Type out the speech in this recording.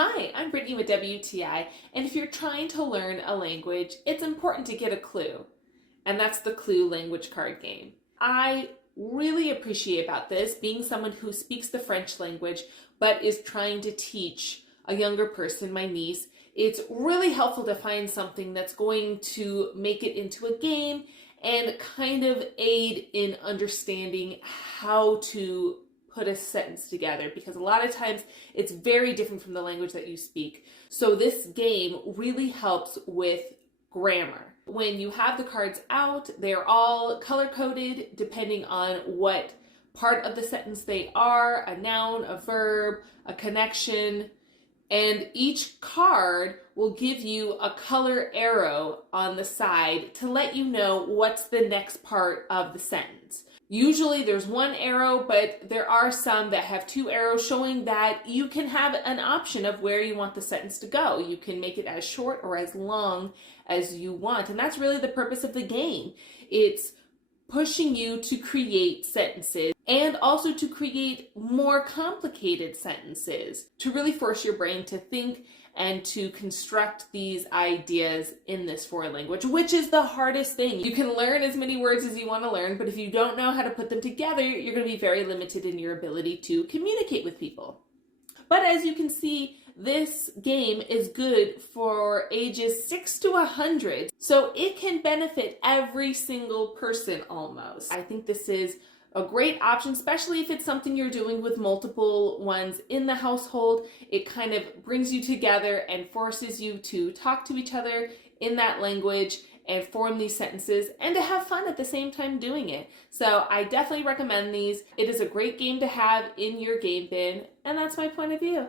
Hi, I'm Brittany with WTI, and if you're trying to learn a language, it's important to get a clue, and that's the KLOO language card game. I really appreciate about this, being someone who speaks the French language, but is trying to teach a younger person, my niece. It's really helpful to find something that's going to make it into a game and kind of aid in understanding how to put a sentence together, because a lot of times it's very different from the language that you speak. So this game really helps with grammar. When you have the cards out, they're all color-coded depending on what part of the sentence they are, a noun, a verb, a connection, and each card will give you a color arrow on the side to let you know what's the next part of the sentence. Usually there's one arrow, but there are some that have two arrows showing that you can have an option of where you want the sentence to go. You can make it as short or as long as you want, and that's really the purpose of the game. It's pushing you to create sentences and also to create more complicated sentences, to really force your brain to think and to construct these ideas in this foreign language, which is the hardest thing. You can learn as many words as you want to learn, but if you don't know how to put them together, you're going to be very limited in your ability to communicate with people. But as you can see, this game is good for ages 6 to 100, so it can benefit every single person almost. I think this is a great option, especially if it's something you're doing with multiple ones in the household. It kind of brings you together and forces you to talk to each other in that language and form these sentences and to have fun at the same time doing it. So I definitely recommend these. It is a great game to have in your game bin, and that's my point of view.